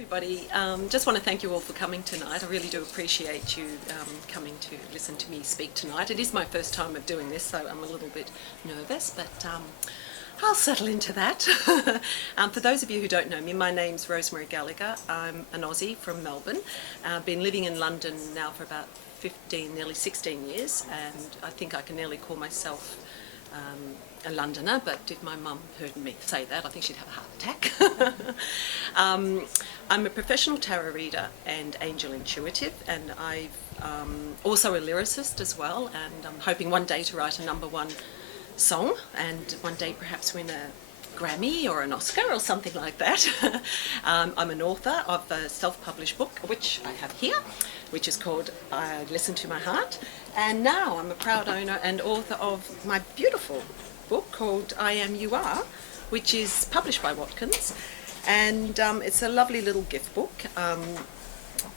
everybody. Just want to thank you all for coming tonight. I really do appreciate you coming to listen to me speak tonight. It is my first time of doing this, so I'm a little bit nervous, but I'll settle into that. For those of you who don't know me, my name's Rosemary Gallagher. I'm an Aussie from Melbourne. I've been living in London now for about 15, nearly 16 years, and I think I can nearly call myself a Londoner, but if my mum heard me say that, I think she'd have a heart attack. I'm a professional tarot reader and angel intuitive, and I'm also a lyricist as well, and I'm hoping one day to write a #1 song and one day perhaps win a Grammy or an Oscar or something like that. I'm an author of a self-published book, which I have here, which is called I Listen to My Heart, and now I'm a proud owner and author of my beautiful book called I Am You Are, which is published by Watkins, and it's a lovely little gift book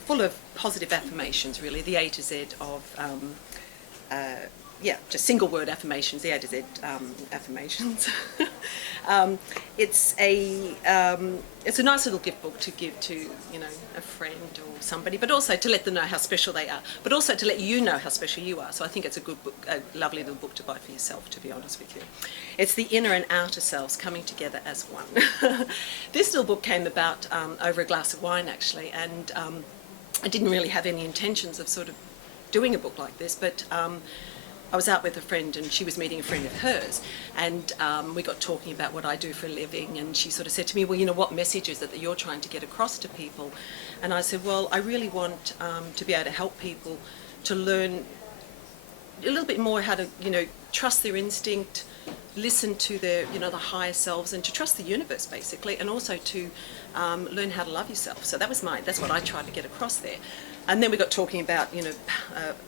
full of positive affirmations, really, the A to Z of just single word affirmations, the A to Z affirmations. It's a nice little gift book to give to, a friend or somebody, but also to let them know how special they are, but also to let you know how special you are. So I think it's a good book, a lovely little book to buy for yourself, to be honest with you. It's the inner and outer selves coming together as one. This little book came about over a glass of wine, actually, and I didn't really have any intentions of sort of doing a book like this, but I was out with a friend and she was meeting a friend of hers, and we got talking about what I do for a living, and she sort of said to me, well, what message is it that you're trying to get across to people? And I said, well, I really want to be able to help people to learn a little bit more how to, trust their instinct, listen to their, the higher selves, and to trust the universe, basically, and also to learn how to love yourself. So that's what I tried to get across there. And then we got talking about,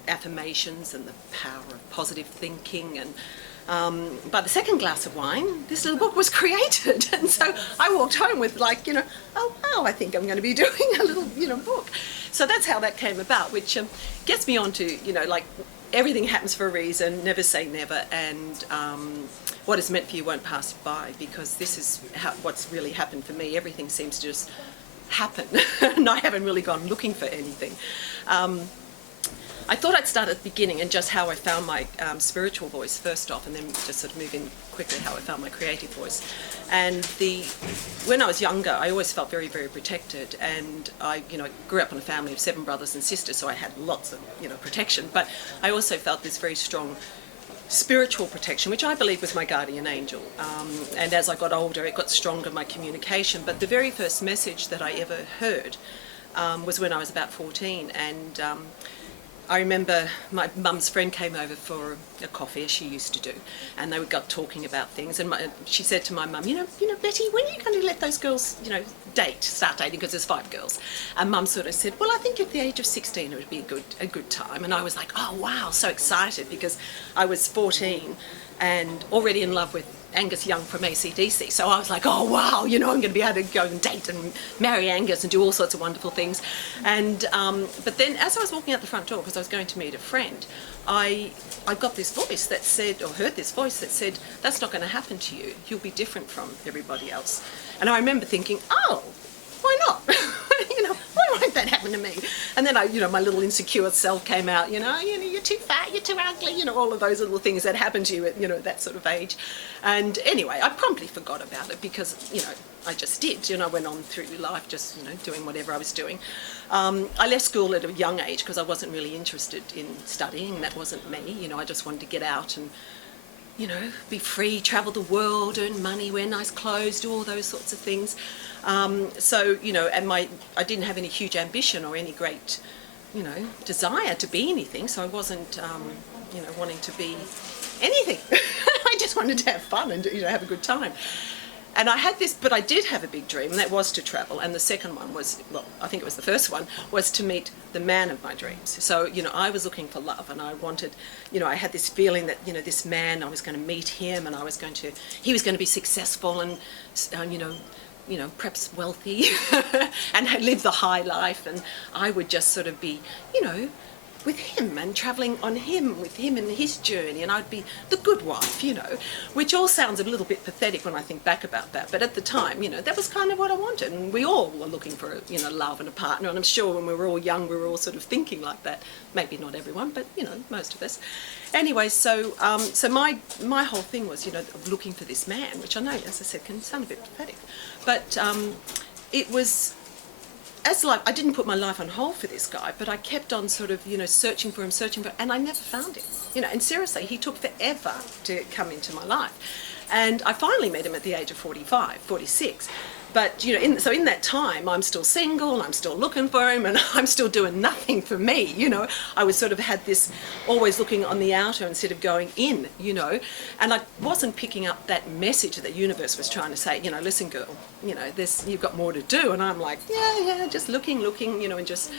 affirmations and the power of positive thinking. And by the second glass of wine, this little book was created. And so I walked home with oh wow, I think I'm going to be doing a little, book. So that's how that came about, which gets me on to, everything happens for a reason, never say never, and what is meant for you won't pass you by, because this is what's really happened for me. Everything seems to just happen, and I haven't really gone looking for anything. I thought I'd start at the beginning and just how I found my spiritual voice first off, and then just sort of move in quickly how I found my creative voice. And when I was younger, I always felt very, very protected, and I grew up in a family of 7 brothers and sisters, so I had lots of protection, but I also felt this very strong spiritual protection, which I believe was my guardian angel. And as I got older, it got stronger, my communication. But the very first message that I ever heard was when I was about 14, and I remember my mum's friend came over for a coffee, as she used to do, and they got talking about things, and she said to my mum, Betty, when are you going to let those girls, start dating, because there's 5 girls? And Mum sort of said, well, I think at the age of 16 it would be a good time. And I was like, oh wow, so excited, because I was 14 and already in love with Angus Young from AC/DC. So I was like, oh wow, I'm going to be able to go and date and marry Angus and do all sorts of wonderful things. And but then as I was walking out the front door, because I was going to meet a friend, I got this voice that said, or heard this voice that said, that's not going to happen to you. You'll be different from everybody else. And I remember thinking, oh, why not? Why won't that happen to me? And then my little insecure self came out, you're too fat, you're too ugly, all of those little things that happen to you at, that sort of age. And anyway, I promptly forgot about it because, I just did. I went on through life just, doing whatever I was doing. I left school at a young age because I wasn't really interested in studying. That wasn't me. I just wanted to get out and, be free, travel the world, earn money, wear nice clothes, do all those sorts of things. So, and I didn't have any huge ambition or any great, desire to be anything. So I wasn't, wanting to be anything. I just wanted to have fun and, have a good time. And I had this, but I did have a big dream, and that was to travel. And the second one was, well, I think it was the first one, was to meet the man of my dreams. So, I was looking for love, and I wanted, I had this feeling that, this man, I was going to meet him, and he was going to be successful and, perhaps wealthy and live the high life, and I would just sort of be, with him and travelling on him, with him and his journey, and I'd be the good wife, which all sounds a little bit pathetic when I think back about that. But at the time, that was kind of what I wanted, and we all were looking for, love and a partner, and I'm sure when we were all young, we were all sort of thinking like that. Maybe not everyone, but, most of us. Anyway, so my whole thing was, looking for this man, which I know, as I said, can sound a bit pathetic, but it was... I didn't put my life on hold for this guy, but I kept on sort of, searching for him, and I never found him. And seriously, he took forever to come into my life. And I finally met him at the age of 45, 46. But, so in that time, I'm still single, I'm still looking for him, and I'm still doing nothing for me, I was sort of had this always looking on the outer instead of going in, and I wasn't picking up that message that the universe was trying to say, listen, girl, you've got more to do. And I'm like, yeah, just looking, and just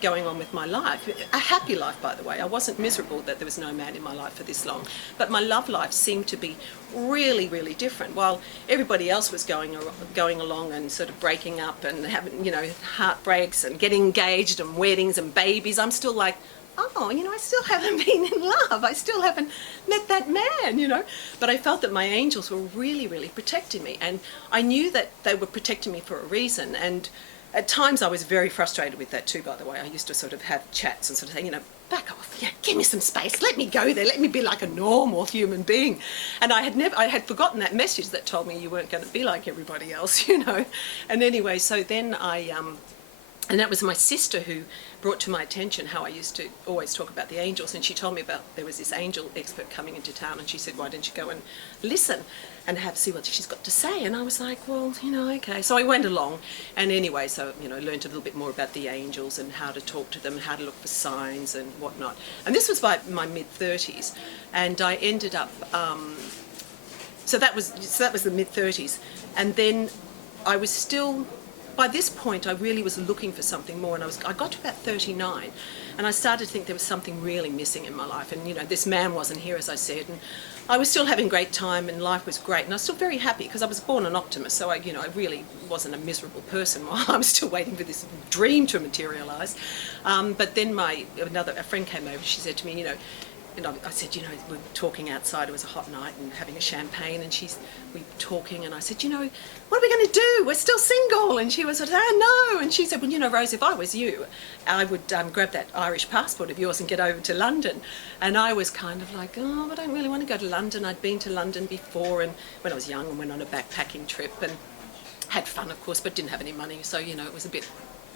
going on with my life. A happy life, by the way. I wasn't miserable that there was no man in my life for this long, but my love life seemed to be really, really different. While everybody else was going along and sort of breaking up and having, heartbreaks and getting engaged and weddings and babies, I'm still like, oh, I still haven't been in love. I still haven't met that man, But I felt that my angels were really, really protecting me. And I knew that they were protecting me for a reason. And at times I was very frustrated with that too, by the way. I used to sort of have chats and sort of say, back off, give me some space, let me go there, let me be like a normal human being. And I had forgotten that message that told me you weren't going to be like everybody else, And anyway, so then and that was my sister who brought to my attention how I used to always talk about the angels, and she told me about there was this angel expert coming into town, and she said, why don't you go and listen and see what she's got to say? And I was like, well, okay. So I went along, and anyway, so, learned a little bit more about the angels and how to talk to them, how to look for signs and whatnot. And this was by my mid-30s, and I ended up, so that was the mid-30s, and then I was still... By this point, I really was looking for something more, and I got to about 39, and I started to think there was something really missing in my life, and this man wasn't here, as I said, and I was still having a great time, and life was great, and I was still very happy because I was born an optimist, so I really wasn't a miserable person while I was still waiting for this dream to materialise. But then a friend came over, she said to me, and I said, we were talking outside, it was a hot night, and having a champagne, and we were talking, and I said, what are we going to do? We're still single. And she was like, oh, no. And she said, well, Rose, if I was you, I would grab that Irish passport of yours and get over to London. And I was kind of like, oh, I don't really want to go to London. I'd been to London before, and when I was young, and went on a backpacking trip, and had fun, of course, but didn't have any money, so, it was a bit...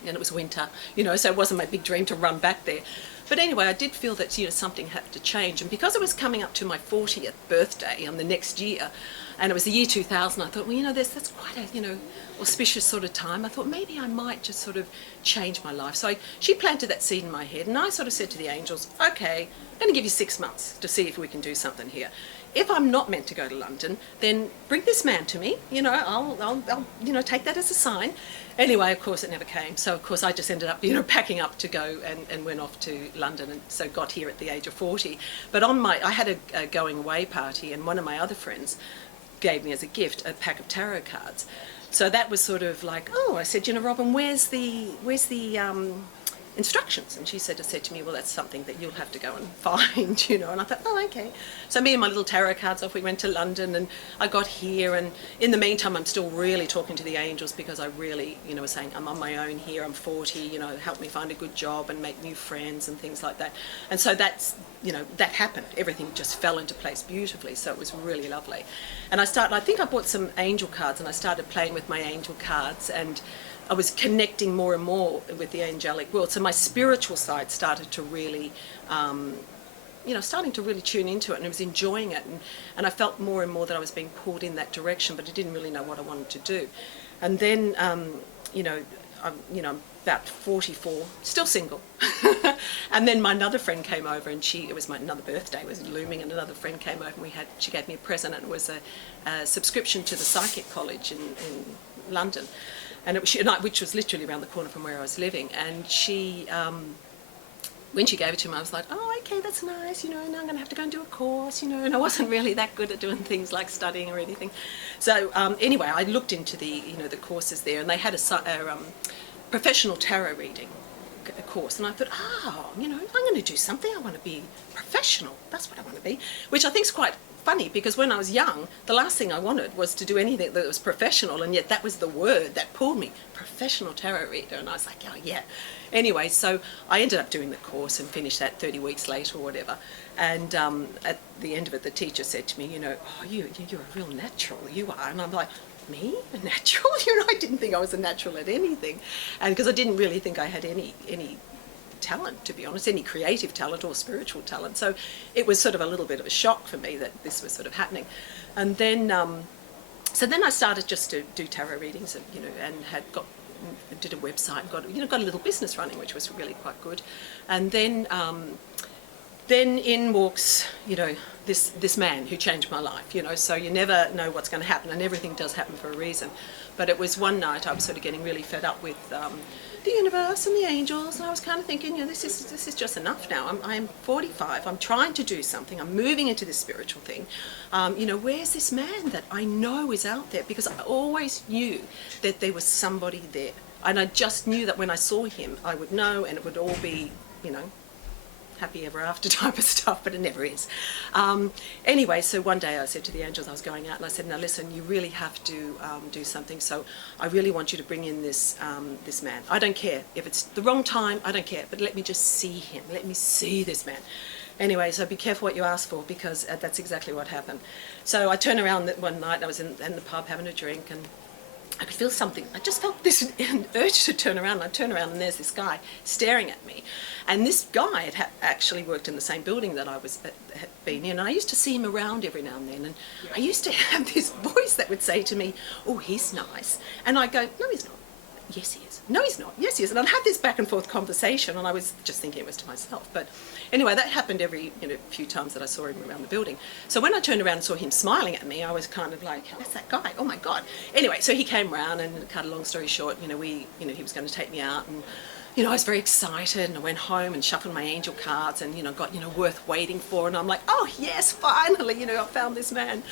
And it was winter, so it wasn't my big dream to run back there. But anyway, I did feel that, something had to change. And because it was coming up to my 40th birthday on the next year, and it was the year 2000, I thought, well, that's quite a, auspicious sort of time. I thought maybe I might just sort of change my life. So she planted that seed in my head, and I sort of said to the angels, okay, I'm going to give you 6 months to see if we can do something here. If I'm not meant to go to London, then bring this man to me. I'll take that as a sign. Anyway, of course, it never came. So, of course, I just ended up, packing up to go and went off to London, and so got here at the age of 40. But I had a going away party, and one of my other friends gave me as a gift a pack of tarot cards. So that was sort of like, oh, I said, Robin, where's the instructions? And she said to me, well, that's something that you'll have to go and find, and I thought, oh, okay. So me and my little tarot cards off, we went to London, and I got here, and in the meantime, I'm still really talking to the angels, because I really, was saying, I'm on my own here, I'm 40, help me find a good job and make new friends and things like that. And so that's, that happened. Everything just fell into place beautifully, so it was really lovely. And I think I bought some angel cards, and I started playing with my angel cards, and I was connecting more and more with the angelic world. So my spiritual side started to really, starting to really tune into it, and I was enjoying it. And I felt more and more that I was being pulled in that direction, but I didn't really know what I wanted to do. And then, I'm about 44, still single. And then my another friend came over, and it was my another birthday was looming, and another friend came over, and she gave me a present, and it was a subscription to the Psychic College in London. And which was literally around the corner from where I was living. And she, when she gave it to me, I was like, oh, okay, that's nice, now I'm going to have to go and do a course, and I wasn't really that good at doing things like studying or anything. So anyway, I looked into the courses there, and they had a professional tarot reading. a course, and I thought, you know, I'm going to do something. I want to be professional. That's what I want to be, which I think is quite funny, because when I was young, the last thing I wanted was to do anything that was professional, and yet that was the word that pulled me, professional tarot reader, and I was like, oh yeah. Anyway, so I ended up doing the course and finished that 30 weeks later or whatever, and at the end of it, the teacher said to me, you know, oh, you're a real natural, you are. And I'm like, me? A natural? You know, I didn't think I was a natural at anything, and because I didn't really think I had any talent, to be honest, any creative talent or spiritual talent. So it was sort of a little bit of a shock for me that this was sort of happening. And then so then I started just to do tarot readings, and you know, and did a website and got a little business running, which was really quite good. And then in walks, you know, this man who changed my life, you know. So you never know what's going to happen, and everything does happen for a reason. But it was one night I was sort of getting really fed up with the universe and the angels, and I was kind of thinking, you know, this is just enough now. I'm 45. I'm trying to do something. I'm moving into this spiritual thing. You know, where's this man that I know is out there? Because I always knew that there was somebody there, and I just knew that when I saw him, I would know, and it would all be, you know, happy ever after type of stuff, but it never is. Anyway, so one day I said to the angels, I was going out, and I said, now listen, you really have to do something. So I really want you to bring in this man. I don't care if it's the wrong time, I don't care, but let me just see him. Let me see this man. Anyway, so be careful what you ask for, because that's exactly what happened. So I turned around one night, I was in the pub having a drink, and I could feel something. I just felt this urge to turn around. And I turn around, and there's this guy staring at me. And this guy had actually worked in the same building that I had been in. And I used to see him around every now and then. And I used to have this voice that would say to me, oh, he's nice. And I'd go, no, he's not. Yes, he is. No, he's not. Yes, he is. And I'd have this back and forth conversation, and I was just thinking it was to myself. But anyway, that happened every few times that I saw him around the building. So when I turned around and saw him smiling at me, I was kind of like, that's that guy. Oh my God. Anyway, so he came round, and to cut a long story short, he was going to take me out, and I was very excited, and I went home and shuffled my angel cards, and got worth waiting for, and I'm like, oh yes, finally, I found this man.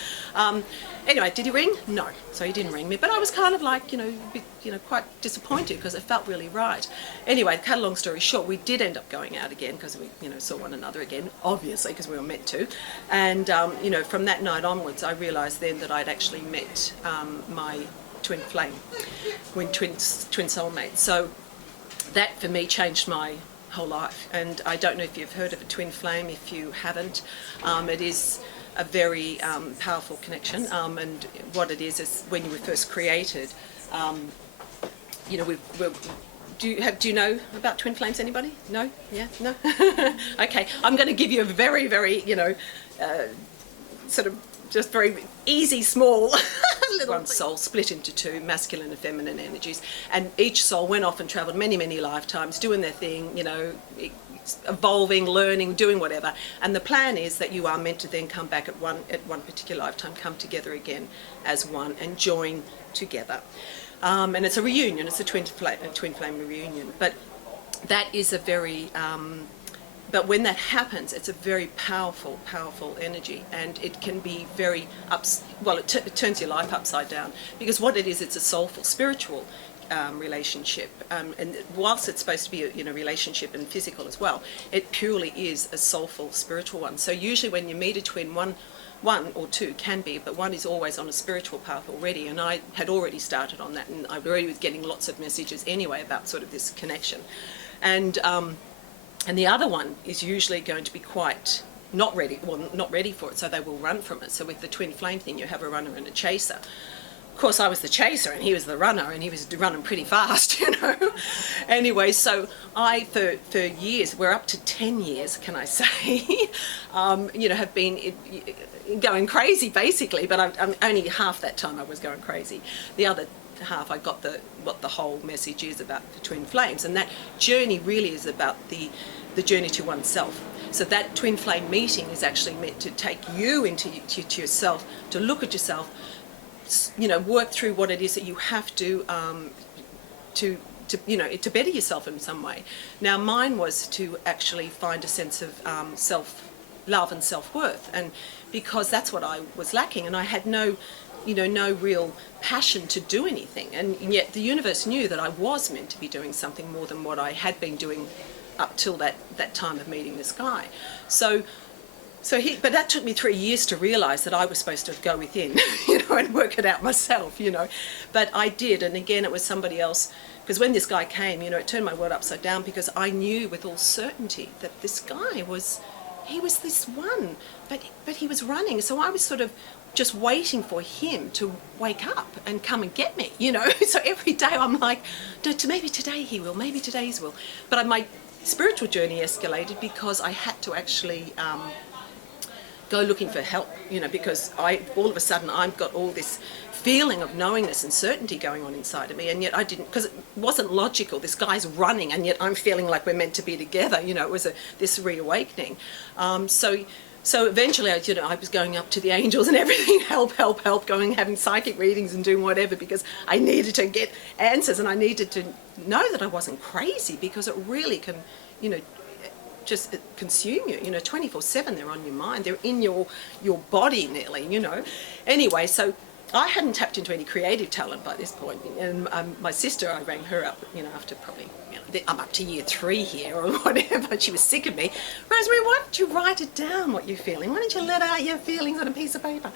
Anyway, did he ring? No, so he didn't ring me, but I was kind of like, quite disappointed, because it felt really right. Anyway, cut a long story short, we did end up going out again, because we saw one another again, obviously, because we were meant to, and from that night onwards, I realised then that I'd actually met my twin flame, twin soulmate. So that for me changed my whole life, and I don't know if you've heard of a twin flame. If you haven't, it is a very powerful connection, and what it is when you were first created, do you know about twin flames? Anybody? No? Yeah? No? Okay, I'm going to give you a very, very, sort of just very easy, small little one soul split into two, masculine and feminine energies, and each soul went off and travelled many, many lifetimes, doing their thing, evolving, learning, doing whatever. And the plan is that you are meant to then come back at one particular lifetime, come together again as one and join together. And it's a reunion. It's a twin flame reunion. But that is a very but when that happens, it's a very powerful, powerful energy, and it can be very it turns your life upside down, because what it is, it's a soulful, spiritual relationship, and whilst it's supposed to be a relationship and physical as well, it purely is a soulful, spiritual one. So usually when you meet a twin, one or two can be, but one is always on a spiritual path already, and I had already started on that, and I already was getting lots of messages anyway about sort of this connection. And the other one is usually going to be quite not ready for it, so they will run from it. So with the twin flame thing, you have a runner and a chaser. Of course, I was the chaser and he was the runner, and he was running pretty fast, Anyway, so for years, we're up to 10 years, can I say, have been going crazy, basically, but I'm only half that time I was going crazy. The other half, I got what the whole message is about the twin flames, and that journey really is about the journey to oneself. So that twin flame meeting is actually meant to take you into yourself, to look at yourself, work through what it is that you have to better yourself in some way. Now mine was to actually find a sense of self-love and self-worth, and because that's what I was lacking, and I had no no real passion to do anything. And yet the universe knew that I was meant to be doing something more than what I had been doing up till that time of meeting this guy. But that took me 3 years to realise that I was supposed to go within, and work it out myself, But I did, and again, it was somebody else, because when this guy came, it turned my world upside down, because I knew with all certainty that this guy was this one, but he was running. So I was sort of just waiting for him to wake up and come and get me, So every day I'm like, maybe today he will, maybe today he will. But my spiritual journey escalated because I had to actually go looking for help, because all of a sudden I've got all this feeling of knowingness and certainty going on inside of me, and yet I didn't, because it wasn't logical. This guy's running, and yet I'm feeling like we're meant to be together. It was this reawakening. So eventually, I was going up to the angels and everything, help, going, having psychic readings and doing whatever, because I needed to get answers, and I needed to know that I wasn't crazy, because it really can, just consume you, 24/7. They're on your mind, they're in your body nearly, Anyway, so I hadn't tapped into any creative talent by this point, and my sister, I rang her up, after probably, I'm up to year 3 here or whatever. She was sick of me. Rosemary, why don't you write it down, what you're feeling? Why don't you let out your feelings on a piece of paper?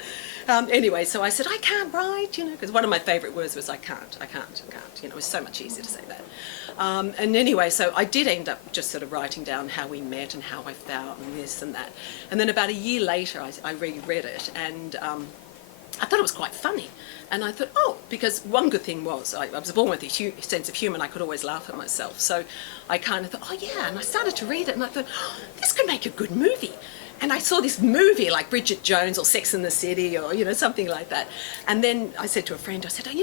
Anyway, so I said, I can't write, because one of my favourite words was I can't. It was so much easier to say that. And anyway, so I did end up just sort of writing down how we met and how I felt and this and that. And then about a year later, I reread it, and I thought it was quite funny. And I thought, because one good thing was I was born with a sense of humour, and I could always laugh at myself. So I kind of thought, and I started to read it, and I thought, this could make a good movie. And I saw this movie like Bridget Jones or Sex and the City, or something like that. And then I said to a friend, I said, I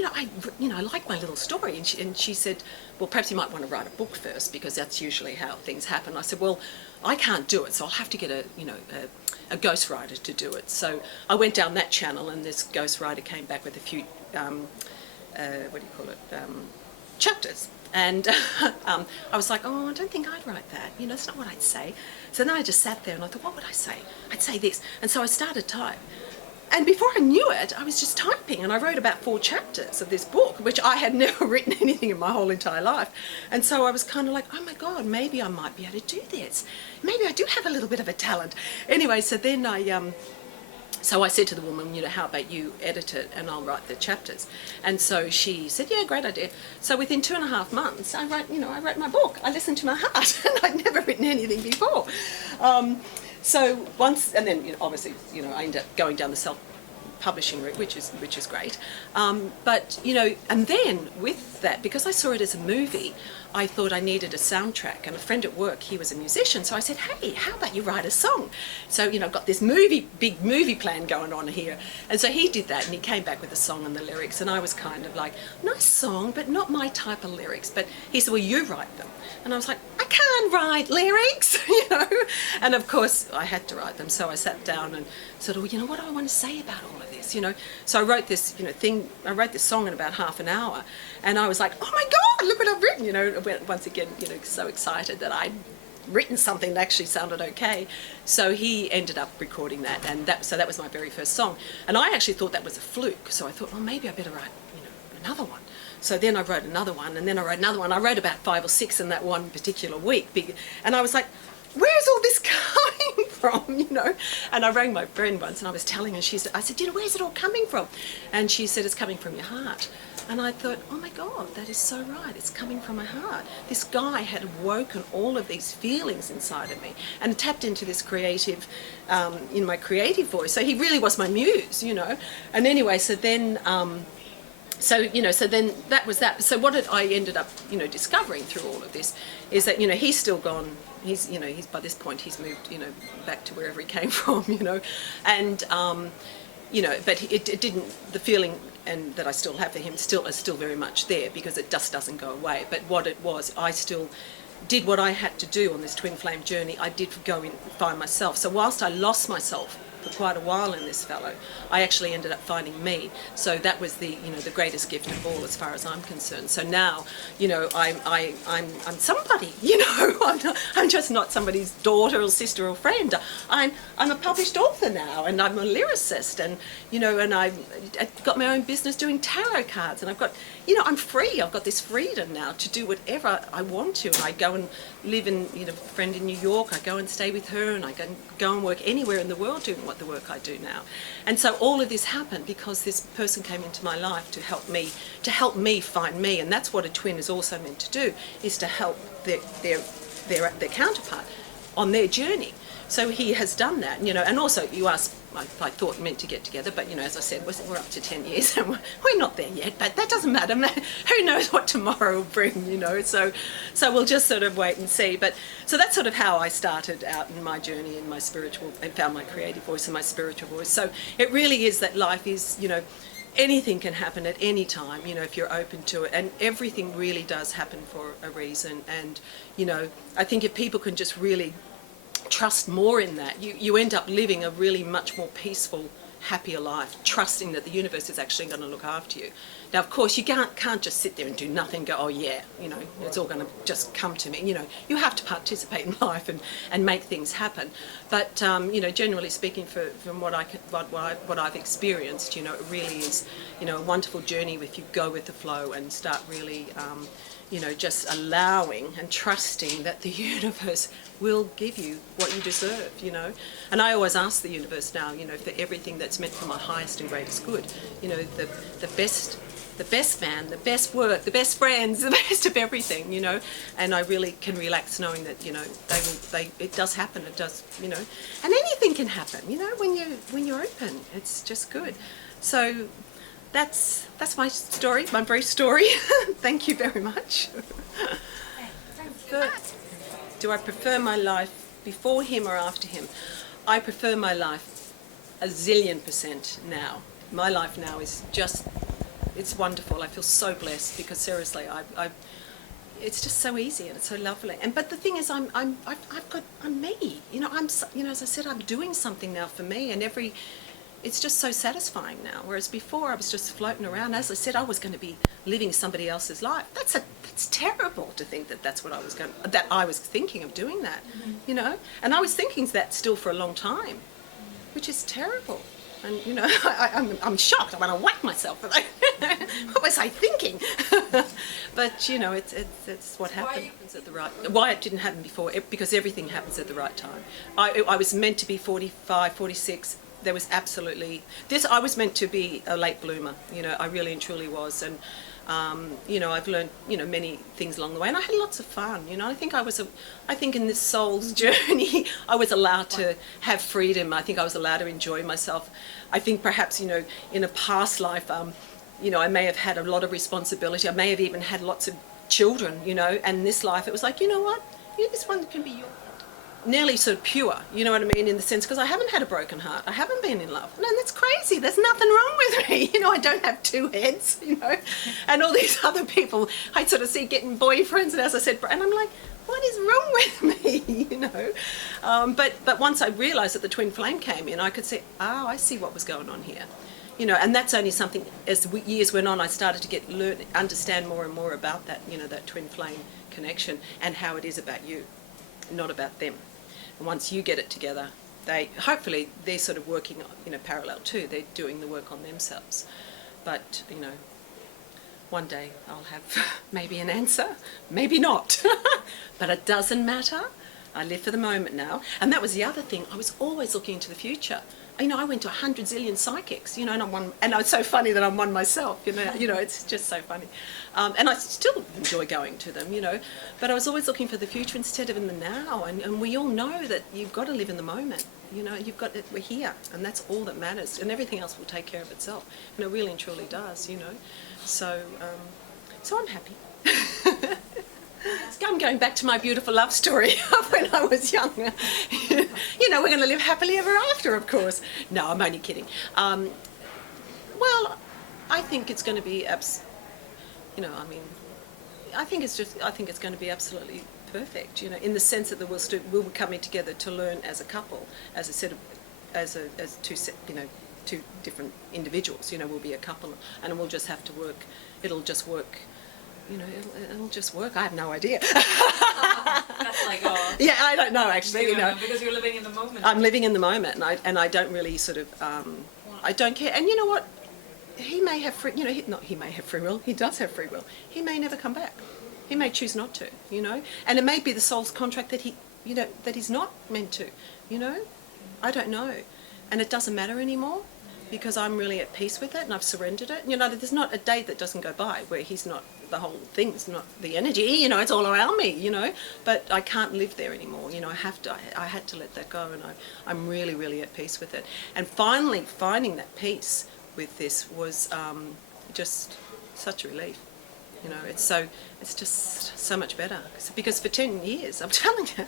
like my little story. And she said, well, perhaps you might want to write a book first, because that's usually how things happen. I said, well, I can't do it, so I'll have to get a ghostwriter to do it. So I went down that channel, and this ghostwriter came back with a few chapters. And I was like, I don't think I'd write that. That's not what I'd say. So then I just sat there and I thought, what would I say? I'd say this. And so I started type. And before I knew it, I was just typing, and I wrote about 4 chapters of this book, which I had never written anything in my whole entire life. And so I was kind of like, oh my God, maybe I might be able to do this. Maybe I do have a little bit of a talent. Anyway, so then So I said to the woman, how about you edit it and I'll write the chapters? And so she said, yeah, great idea. So within 2.5 months, I wrote my book. I listened to my heart, and I'd never written anything before. So once, and then obviously, I ended up going down the self-publishing route, which is great. But and then with that, because I saw it as a movie, I thought I needed a soundtrack, and a friend at work, he was a musician, so I said, hey, how about you write a song? So, I've got this big movie plan going on here. And so he did that, and he came back with a song and the lyrics, and I was kind of like, nice song, but not my type of lyrics. But he said, well, you write them. And I was like, I can't write lyrics, And of course, I had to write them, so I sat down and sort of, what do I want to say about all of this, So I wrote this, I wrote this song in about half an hour, and I was like, oh my God, look what I've written, once again, so excited that I'd written something that actually sounded okay. So he ended up recording that, and that was my very first song. And I actually thought that was a fluke, so I thought, well, maybe I better write, another one. So then I wrote another one, and then I wrote another one. I wrote about 5 or 6 in that one particular week, and I was like, where's all this coming from, And I rang my friend once, and I was telling her, I said, where's it all coming from? And she said, it's coming from your heart. And I thought, oh my God, that is so right. It's coming from my heart. This guy had woken all of these feelings inside of me and tapped into this creative, my creative voice. So he really was my muse, And anyway, so then, so then that was that. So what I ended up, discovering through all of this is that, he's still gone. He's by this point he's moved, back to wherever he came from, and but it didn't. The feeling and that I still have for him is still very much there, because it just doesn't go away. But what it was, I still did what I had to do on this twin flame journey. I did go and find myself. So whilst I lost myself for quite a while in this fellow, I actually ended up finding me. So that was the, you know, the greatest gift of all, as far as I'm concerned. So now, you know, I'm somebody. You know, I'm just not somebody's daughter or sister or friend. I'm a published author now, and I'm a lyricist, and you know, and I've got my own business doing tarot cards, and I've got, you know, I'm free. I've got this freedom now to do whatever I want to. And I go and live in, you know, a friend in New York. I go and stay with her, and I go and work anywhere in the world doing what the work I do now. And so all of this happened because this person came into my life to help me find me, and that's what a twin is also meant to do, is to help their counterpart on their journey. So he has done that, you know. And also, you asked, I thought meant to get together, but you know, as I said, we're up to 10 years and we're not there yet, but that doesn't matter. Who knows what tomorrow will bring, you know. So we'll just sort of wait and see. But so that's sort of how I started out in my journey in my spiritual, and found my creative voice and my spiritual voice. So it really is that life is, you know, anything can happen at any time, you know, if you're open to it, and everything really does happen for a reason. And you know, I think if people can just really trust more in that, you end up living a really much more peaceful, happier life, trusting that the universe is actually going to look after you. Now, of course, you can't just sit there and do nothing, go, oh yeah, you know, it's all going to just come to me. You know, you have to participate in life and make things happen. But you know, generally speaking, from what I've experienced, you know, it really is, you know, a wonderful journey if you go with the flow and start really, you know, just allowing and trusting that the universe will give you what you deserve, you know. And I always ask the universe now, you know, for everything that's meant for my highest and greatest good, you know, the best man, the best work, the best friends, the best of everything, you know. And I really can relax knowing that, you know, it does happen, it does, you know. And anything can happen, you know, when you're open. It's just good. So that's my story, my brief story. Thank you very much. Do I prefer my life before him or after him? I prefer my life a zillion % now. My life now is just, it's wonderful. I feel so blessed because seriously, it's just so easy and it's so lovely. But the thing is, I'm me. You know, you know, as I said, I'm doing something now for me, and it's just so satisfying now. Whereas before, I was just floating around. As I said, I was going to be living somebody else's life. That's terrible to think that I was thinking of doing that, you know. And I was thinking that still for a long time, which is terrible. And you know, I'm shocked. I want to whack myself. What was I thinking? But you know, it's what happens at the right. Why it didn't happen before? Because everything happens at the right time. I was meant to be 45, 46. There was absolutely I was meant to be a late bloomer. You know, I really and truly was. And you know, I've learned, you know, many things along the way, and I had lots of fun. You know, I think in this soul's journey, I was allowed to have freedom. I think I was allowed to enjoy myself. I think perhaps, you know, in a past life, you know, I may have had a lot of responsibility. I may have even had lots of children, you know, and in this life, it was like, you know what, this one can be your nearly sort of pure, you know what I mean, in the sense, because I haven't had a broken heart, I haven't been in love. No, that's crazy, there's nothing wrong with me, you know, I don't have two heads, you know, and all these other people I sort of see getting boyfriends, and as I said, and I'm like, what is wrong with me, you know, but once I realised that the twin flame came in, I could see, oh, I see what was going on here. You know, and that's only something, as years went on, I started to understand more and more about that, you know, that twin flame connection and how it is about you, not about them. And once you get it together, hopefully they're sort of working, you know, parallel too. They're doing the work on themselves. But, you know, one day I'll have maybe an answer, maybe not. But it doesn't matter. I live for the moment now. And that was the other thing. I was always looking into the future. You know, I went to 100 zillion psychics, you know, and I'm one, and it's so funny that I'm one myself, you know, it's just so funny. And I still enjoy going to them, you know, but I was always looking for the future instead of in the now. And we all know that you've got to live in the moment, you know, we're here, and that's all that matters, and everything else will take care of itself. And it really and truly does, you know. So I'm happy. I'm going back to my beautiful love story of when I was younger. You know, we're going to live happily ever after, of course. No, I'm only kidding. Well, I think it's going to be, you know, I mean, I think it's going to be absolutely perfect, you know, in the sense that we'll be coming together to learn as a couple, as I said, as two two different individuals. We'll be a couple, and we'll just have to work. It'll just work. It'll just work. I have no idea. That's like, oh. Yeah, I don't know actually. Because you're living in the moment. I'm living in the moment, and I don't really sort of. I don't care. And you know what? He may have free. He may have free will. He does have free will. He may never come back. He may choose not to. And it may be the soul's contract that that he's not meant to. I don't know, and it doesn't matter anymore. Because I'm really at peace with it and I've surrendered it. There's not a day that doesn't go by where he's not, the whole thing's not the energy, it's all around me, but I can't live there anymore. I had to let that go, and I'm really, really at peace with it. And finally finding that peace with this was just such a relief. It's just so much better. Because for 10 years, I'm telling you,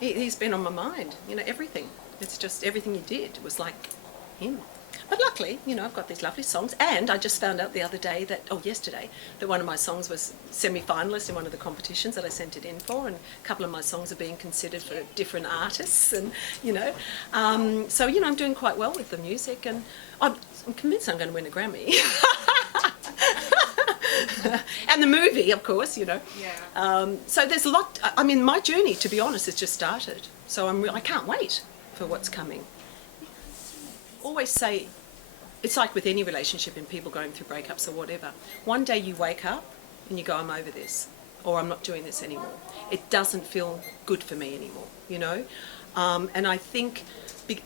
he's been on my mind, everything. It's just everything he did was like him. But luckily, I've got these lovely songs, and I just found out the other day yesterday, that one of my songs was semi-finalist in one of the competitions that I sent it in for, and a couple of my songs are being considered for different artists, and so I'm doing quite well with the music, and I'm convinced I'm going to win a Grammy. And the movie, of course, Yeah. So there's a lot. I mean, my journey, to be honest, has just started. So I can't wait for what's coming. Always say, it's like with any relationship and people going through breakups or whatever. One day you wake up and you go, I'm over this, or I'm not doing this anymore. It doesn't feel good for me anymore, And I think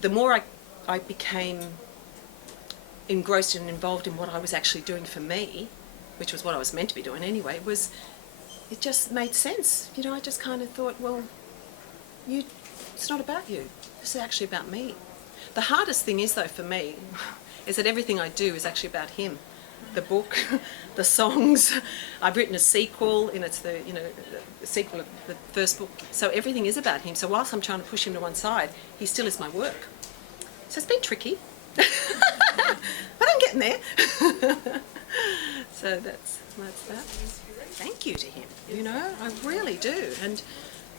the more I became engrossed and involved in what I was actually doing for me, which was what I was meant to be doing anyway, it just made sense. I just kind of thought, well, it's not about you. This is actually about me. The hardest thing is, though, for me, is that everything I do is actually about him. The book, the songs. I've written a sequel, and it's the sequel of the first book. So everything is about him. So whilst I'm trying to push him to one side, he still is my work. So it's been tricky, but I'm getting there. So that's that. Thank you to him. I really do, and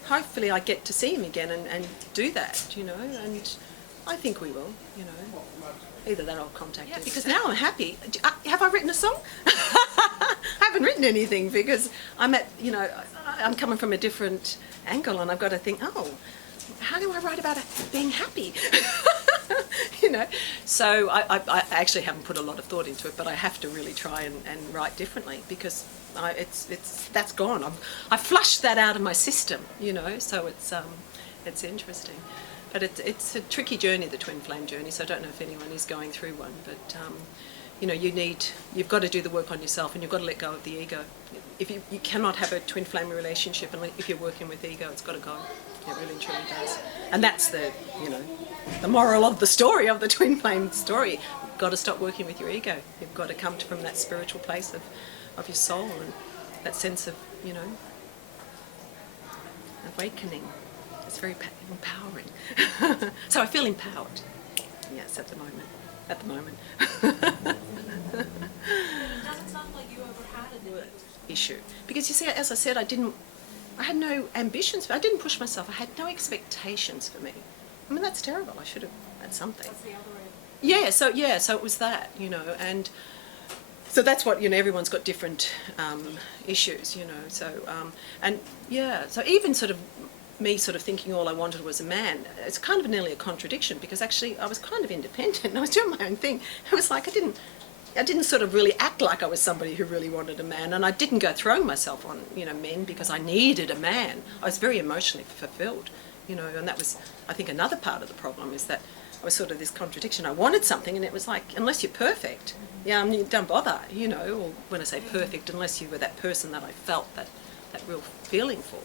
hopefully I get to see him again and do that. And I think we will, Either that or I'll contact him. Because now I'm happy. Have I written a song? I haven't written anything because I'm I'm coming from a different angle, and I've got to think, how do I write about being happy? So I actually haven't put a lot of thought into it, but I have to really try and write differently because that's gone. I flushed that out of my system, so it's interesting. But it's a tricky journey, the twin flame journey, so I don't know if anyone is going through one, but you've got to do the work on yourself, and you've got to let go of the ego. If you cannot have a twin flame relationship, and if you're working with ego, it's got to go. It really and truly does. And that's the moral of the story, of the twin flame story. You've got to stop working with your ego. You've got to come from that spiritual place of your soul, and that sense of, awakening. It's very empowering. So I feel empowered. Yes, at the moment. It doesn't sound like you ever had an issue. Because you see, as I said, I had no ambitions. I didn't push myself. I had no expectations for me. I mean, that's terrible. I should have had something. That's the other way. So it was that, and so that's what, everyone's got different issues, so, so even sort of me sort of thinking all I wanted was a man, it's kind of nearly a contradiction, because actually I was kind of independent and I was doing my own thing. It was like I didn't sort of really act like I was somebody who really wanted a man, and I didn't go throwing myself on, men because I needed a man. I was very emotionally fulfilled, and that was, I think, another part of the problem, is that I was sort of this contradiction. I wanted something, and it was like, unless you're perfect, don't bother, or when I say perfect, unless you were that person that I felt that real feeling for.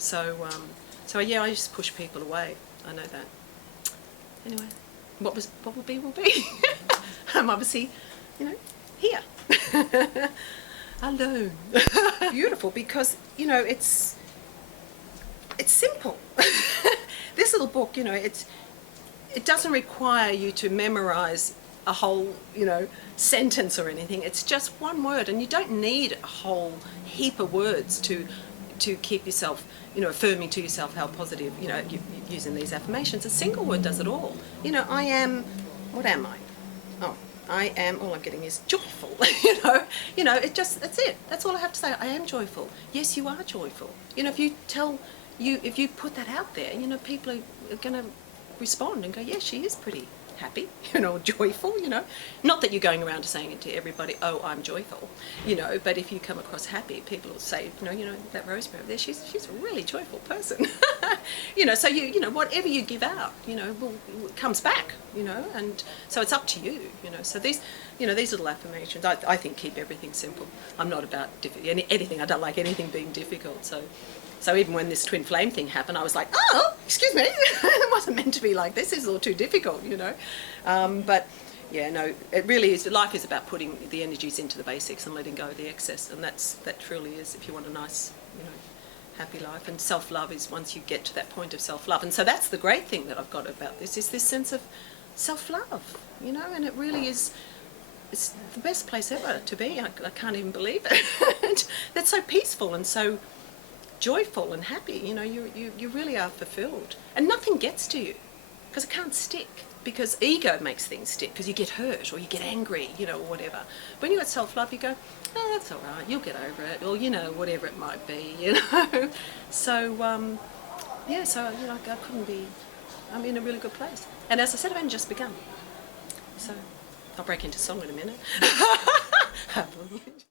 So I just push people away. I know that. Anyway, what will be will be. I'm obviously, here, alone. Beautiful, because it's simple. This little book, it doesn't require you to memorize a whole, sentence or anything. It's just one word, and you don't need a whole heap of words to to keep yourself, affirming to yourself how positive, using these affirmations. A single word does it all. I am, what am I? Oh, I am, all I'm getting is joyful, that's it. That's all I have to say. I am joyful. Yes, you are joyful. If you put that out there, people are going to respond and go, yeah, she is pretty happy, joyful, Not that you're going around saying it to everybody, oh, I'm joyful, but if you come across happy, people will say, that Rosemary there, she's a really joyful person. So whatever you give out, comes back, and so it's up to you, So these little affirmations, I think, keep everything simple. I'm not about anything. I don't like anything being difficult. So even when this twin flame thing happened, I was like, oh, excuse me, it wasn't meant to be like this. This is all too difficult, But yeah, no, it really is. Life is about putting the energies into the basics and letting go of the excess, and that truly is, if you want a nice, happy life. And self-love is once you get to that point of self-love. And so that's the great thing that I've got about this, is this sense of self-love, and it really is. It's the best place ever to be. I can't even believe it. That's so peaceful and so joyful and happy. You really are fulfilled, and nothing gets to you because it can't stick, because ego makes things stick, because you get hurt or you get angry, or whatever. When you got self-love, you go, oh, that's all right, you'll get over it, or whatever it might be, So I couldn't be. I'm in a really good place, and as I said, I've only just begun. So I'll break into song in a minute.